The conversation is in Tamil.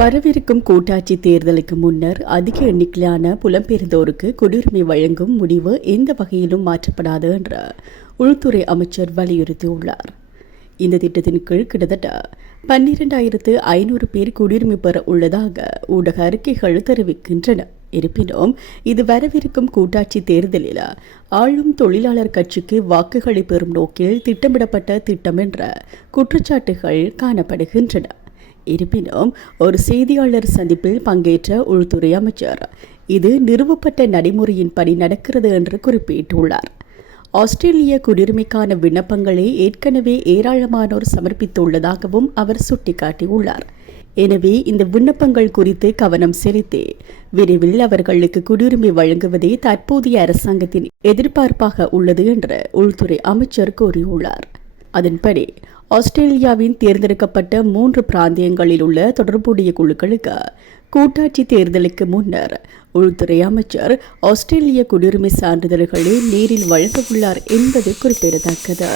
வரவிருக்கும் கூட்டாட்சி தேர்தலுக்கு முன்னர் அதிக எண்ணிக்கையிலான புலம்பெயர்ந்தோருக்கு குடியுரிமை வழங்கும் முடிவு எந்த வகையிலும் மாற்றப்படாது என்று உள்துறை அமைச்சர் வலியுறுத்தியுள்ளார். இந்த திட்டத்தின் கீழ் கிட்டத்தட்ட 12,500 பேர் குடியுரிமை பெற உள்ளதாக ஊடக அறிக்கைகள் தெரிவிக்கின்றன. இருப்பினும் இது வரவிருக்கும் கூட்டாட்சி தேர்தலில் ஆளும் தொழிலாளர் கட்சிக்கு வாக்குகளை பெறும் நோக்கில் திட்டமிடப்பட்ட திட்டம் என்ற குற்றச்சாட்டுகள் காணப்படுகின்றன. இருப்பினும் ஒரு செய்தியாளர் சந்திப்பில் பங்கேற்ற உள்துறை அமைச்சர் இது நிறுவப்பட்ட நடைமுறையின்படி நடக்கிறது என்று குறிப்பிட்டுள்ளார். ஆஸ்திரேலிய குடியுரிமைக்கான விண்ணப்பங்களை ஏற்கனவே ஏராளமானோர் சமர்ப்பித்துள்ளதாகவும் அவர் சுட்டிக்காட்டியுள்ளார். எனவே இந்த விண்ணப்பங்கள் குறித்து கவனம் செலுத்தி விரைவில் அவர்களுக்கு குடியுரிமை வழங்குவதே தற்போதைய அரசாங்கத்தின் எதிர்பார்ப்பாக உள்ளது என்று உள்துறை அமைச்சர் கூறியுள்ளார். அதன்படி ஆஸ்திரேலியாவின் தேர்ந்தெடுக்கப்பட்ட 3 பிராந்தியங்களில் உள்ள தொடர்புடைய குழுக்களுக்கு கூட்டாட்சி தேர்தலுக்கு முன்னர் உள்துறை அமைச்சர் ஆஸ்திரேலிய குடியுரிமை சான்றிதழ்களை நேரில் வழங்க உள்ளார் என்பது குறிப்பிடத்தக்கது.